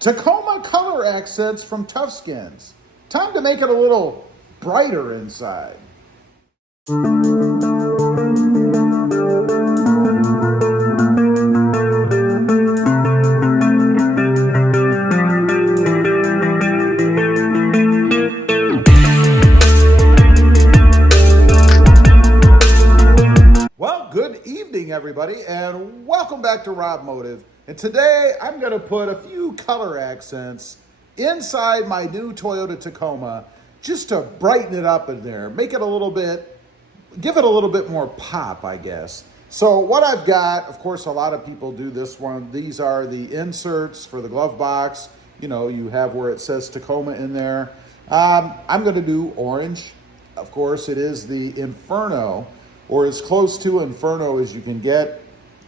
Tacoma color accents from Tufskinz. Time to make it a little brighter inside. Well, good evening, everybody, and welcome back to RobMotive. And today I'm going to put a few color accents inside my new Toyota Tacoma just to brighten it up in there, make it a little bit, give it a little bit more pop, I guess. So what I've got, of course, a lot of people do this one. These are the inserts for the glove box. You know, you have where it says Tacoma in there. I'm going to do orange. Of course, it is the Inferno, or as close to Inferno as you can get.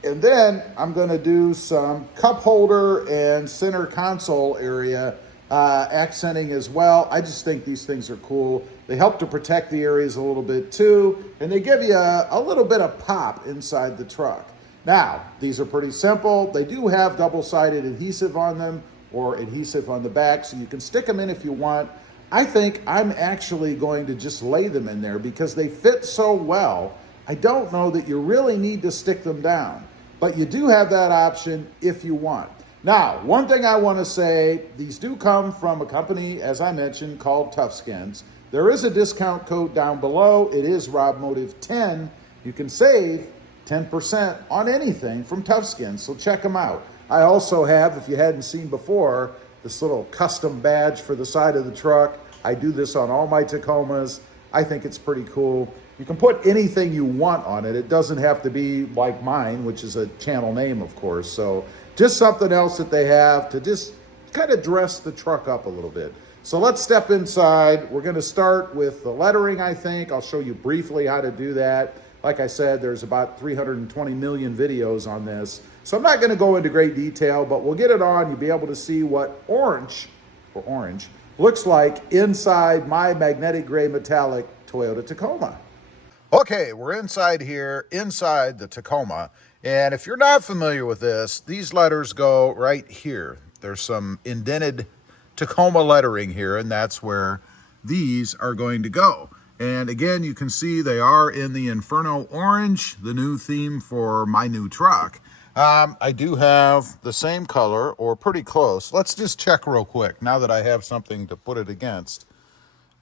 And then I'm going to do some cup holder and center console area accenting as well. I just think these things are cool. They help to protect the areas a little bit too, and they give you a little bit of pop inside the truck. Now, these are pretty simple. They do have double-sided adhesive on them or adhesive on the back, so you can stick them in if you want. I think I'm actually going to just lay them in there because they fit so well. I don't know that you really need to stick them down, but you do have that option if you want. Now, one thing I want to say, these do come from a company, as I mentioned, called Tufskinz. There is a discount code down below. It is RobMotive 10. You can save 10% on anything from Tufskinz, so check them out. I also have, if you hadn't seen before, this little custom badge for the side of the truck. I do this on all my Tacomas. I think it's pretty cool. You can put anything you want on it. It doesn't have to be like mine, which is a channel name, of course. So just something else that they have to just kind of dress the truck up a little bit. So let's step inside. We're going to start with the lettering, I think. I'll show you briefly how to do that. Like I said, there's about 320 million videos on this. So I'm not going to go into great detail, but we'll get it on. You'll be able to see what orange looks like inside my magnetic gray metallic Toyota Tacoma. Okay, we're inside here, inside the Tacoma. And if you're not familiar with this, these letters go right here. There's some indented Tacoma lettering here, and that's where these are going to go. And again, you can see they are in the Inferno Orange, the new theme for my new truck. I do have the same color, or pretty close. Let's just check real quick, now that I have something to put it against.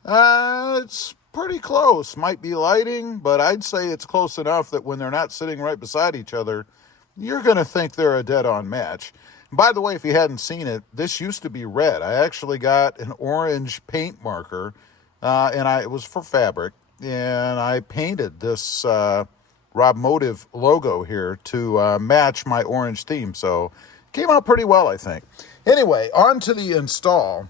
It's pretty close. Might be lighting, but I'd say it's close enough that when they're not sitting right beside each other, you're going to think they're a dead-on match. By the way, if you hadn't seen it, this used to be red. I actually got an orange paint marker, and it was for fabric, and I painted this RobMotive logo here to match my orange theme, so it came out pretty well, I think. Anyway, on to the install.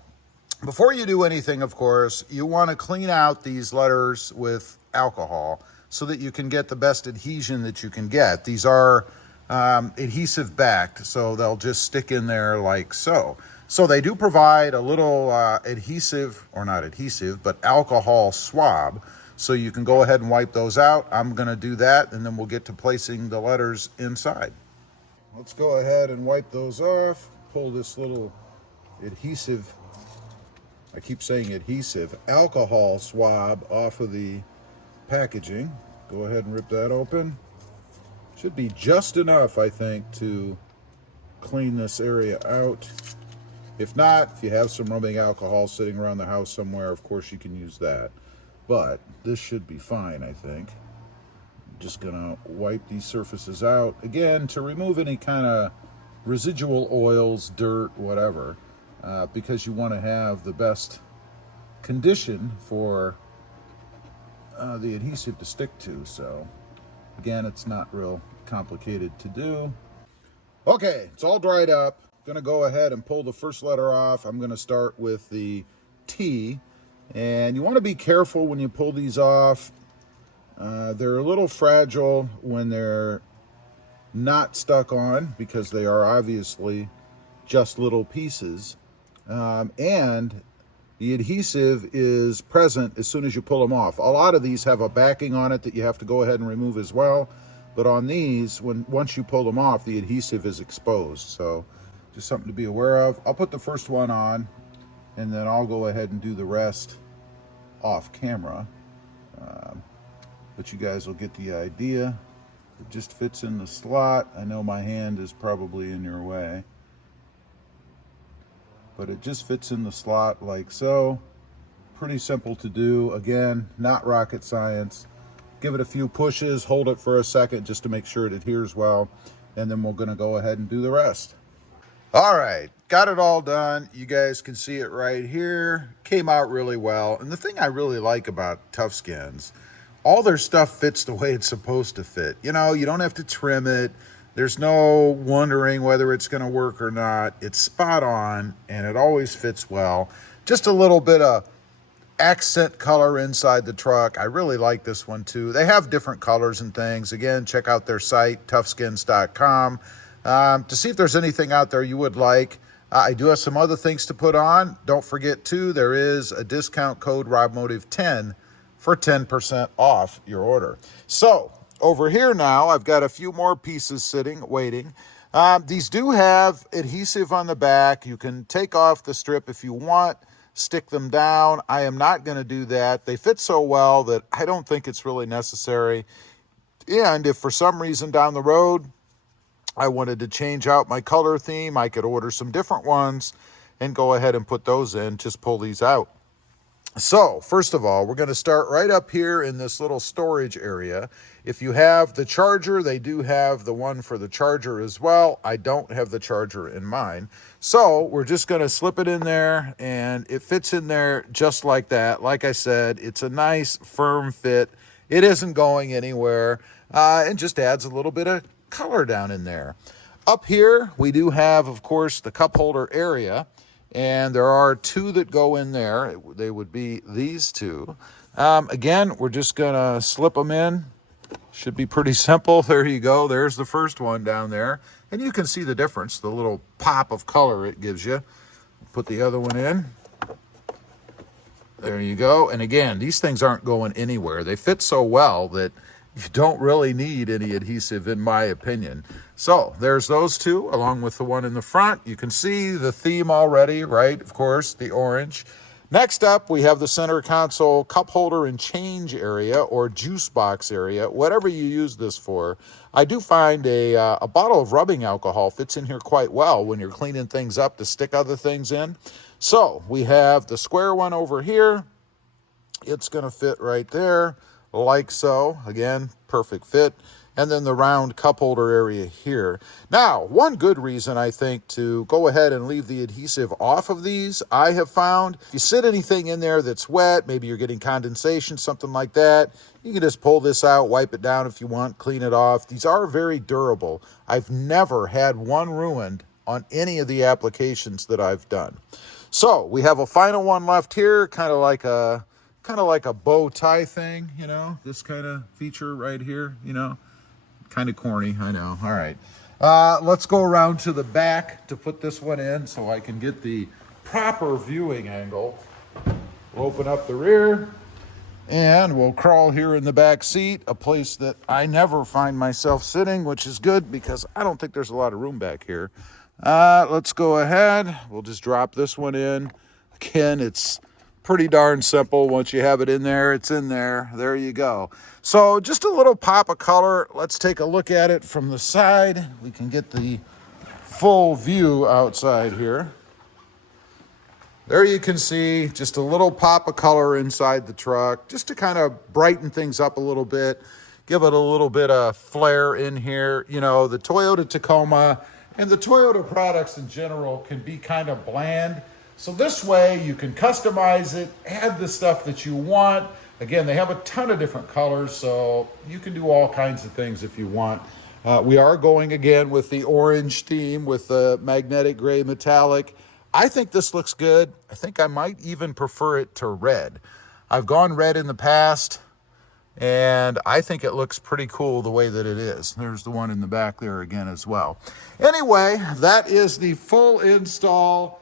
Before you do anything, of course, you want to clean out these letters with alcohol so that you can get the best adhesion that you can get. These are adhesive backed, so they'll just stick in there like so. So they do provide a little adhesive, or not adhesive, but alcohol swab. So you can go ahead and wipe those out. I'm going to do that, and then we'll get to placing the letters inside. Let's go ahead and wipe those off. Pull this little adhesive, I keep saying adhesive, alcohol swab off of the packaging. Go ahead and rip that open. Should be just enough, I think, to clean this area out. If not, if you have some rubbing alcohol sitting around the house somewhere, of course you can use that. But this should be fine, I think. I'm just gonna wipe these surfaces out, again, to remove any kind of residual oils, dirt, whatever. Because you want to have the best condition for the adhesive to stick to. So again, it's not real complicated to do. Okay, it's all dried up. I'm gonna go ahead and pull the first letter off. I'm gonna start with the T, and you want to be careful when you pull these off. They're a little fragile when they're not stuck on, because they are obviously just little pieces. And the adhesive is present as soon as you pull them off. A lot of these have a backing on it that you have to go ahead and remove as well. But on these, once you pull them off, the adhesive is exposed. So Just something to be aware of. I'll put the first one on, and then I'll go ahead and do the rest off camera. But you guys will get the idea. It just fits in the slot. I know my hand is probably in your way, but it just fits in the slot like so. Pretty simple to do. Again, not rocket science. Give it a few pushes, hold it for a second just to make sure it adheres well, and then we're gonna go ahead and do the rest. All right, got it all done. You guys can see it right here. Came out really well. And the thing I really like about Tufskinz, all their stuff fits the way it's supposed to fit. You know, you don't have to trim it. There's no wondering whether it's going to work or not. It's spot on, and it always fits well. Just a little bit of accent color inside the truck. I really like this one too. They have different colors and things. Again, check out their site, Tufskinz.com, to see if there's anything out there you would like. I do have some other things to put on. Don't forget too, there is a discount code RobMotive10 for 10% off your order. So over here now, I've got a few more pieces sitting, waiting. These do have adhesive on the back. You can take off the strip if you want, stick them down. I am not going to do that. They fit so well that I don't think it's really necessary. And if for some reason down the road, I wanted to change out my color theme, I could order some different ones and go ahead and put those in, just pull these out. So, first of all, we're going to start right up here in this little storage area. If you have the charger, they do have the one for the charger as well. I don't have the charger in mine. So, we're just going to slip it in there, and it fits in there just like that. Like I said, it's a nice, firm fit. It isn't going anywhere, and just adds a little bit of color down in there. Up here, we do have, of course, the cup holder area. And there are two that go in there. They would be these two. Again, we're just gonna slip them in. Should be pretty simple. There you go. There's the first one down there. And you can see the difference, the little pop of color it gives you. Put the other one in. There you go. And again, these things aren't going anywhere. They fit so well that you don't really need any adhesive, in my opinion. So there's those two, along with the one in the front. You can see the theme already, right? Of course, the orange. Next up, we have the center console cup holder and change area, or juice box area, whatever you use this for. I do find a bottle of rubbing alcohol fits in here quite well when you're cleaning things up to stick other things in. So we have the square one over here. It's going to fit right there, like so. Again, perfect fit. And then the round cup holder area here. Now, one good reason, I think, to go ahead and leave the adhesive off of these, I have found, if you sit anything in there that's wet, maybe you're getting condensation, something like that, you can just pull this out, wipe it down if you want, clean it off. These are very durable. I've never had one ruined on any of the applications that I've done. So, we have a final one left here, kind of like a bow tie thing, you know, this kind of feature right here, you know. Kind of corny, I know. All right. Let's go around to the back to put this one in so I can get the proper viewing angle. We'll open up the rear, and we'll crawl here in the back seat, a place that I never find myself sitting, which is good because I don't think there's a lot of room back here. Let's go ahead. We'll just drop this one in. Again, it's pretty darn simple. Once you have it in there, it's in there. There you go. So just a little pop of color. Let's take a look at it from the side. We can get the full view outside here. There you can see just a little pop of color inside the truck, just to kind of brighten things up a little bit, give it a little bit of flair in here. You know, the Toyota Tacoma and the Toyota products in general can be kind of bland. So this way you can customize it, add the stuff that you want. Again, they have a ton of different colors, so you can do all kinds of things if you want. We are going again with the orange theme with the magnetic gray metallic. I think this looks good. I think I might even prefer it to red. I've gone red in the past, and I think it looks pretty cool the way that it is. There's the one in the back there again as well. Anyway, that is the full install.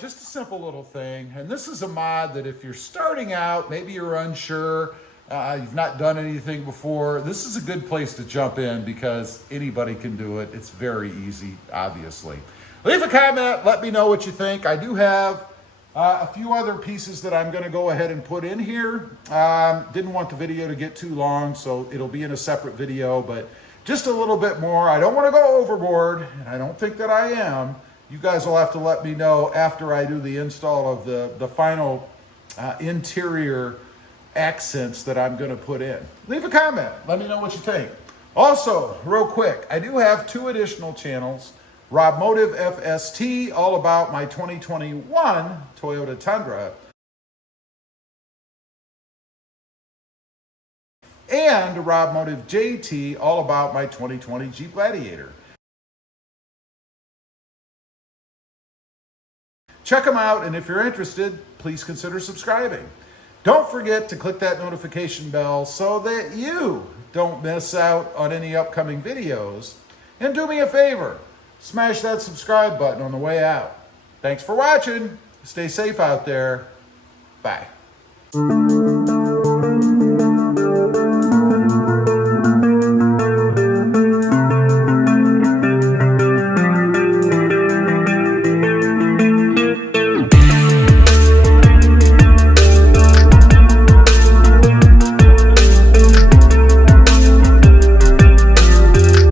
Just a simple little thing. And this is a mod that if you're starting out, maybe you're unsure, you've not done anything before, this is a good place to jump in because anybody can do it. It's very easy, obviously. Leave a comment, let me know what you think. I do have a few other pieces that I'm gonna go ahead and put in here. Didn't want the video to get too long, so it'll be in a separate video, but just a little bit more. I don't wanna go overboard, and I don't think that I am. You guys will have to let me know after I do the install of the final interior accents that I'm gonna put in. Leave a comment, let me know what you think. Also, real quick, I do have 2 additional channels. RobMotive FST, all about my 2021 Toyota Tundra. And RobMotive JT, all about my 2020 Jeep Gladiator. Check them out, and if you're interested, please consider subscribing. Don't forget to click that notification bell so that you don't miss out on any upcoming videos. And do me a favor, smash that subscribe button on the way out. Thanks for watching. Stay safe out there. Bye.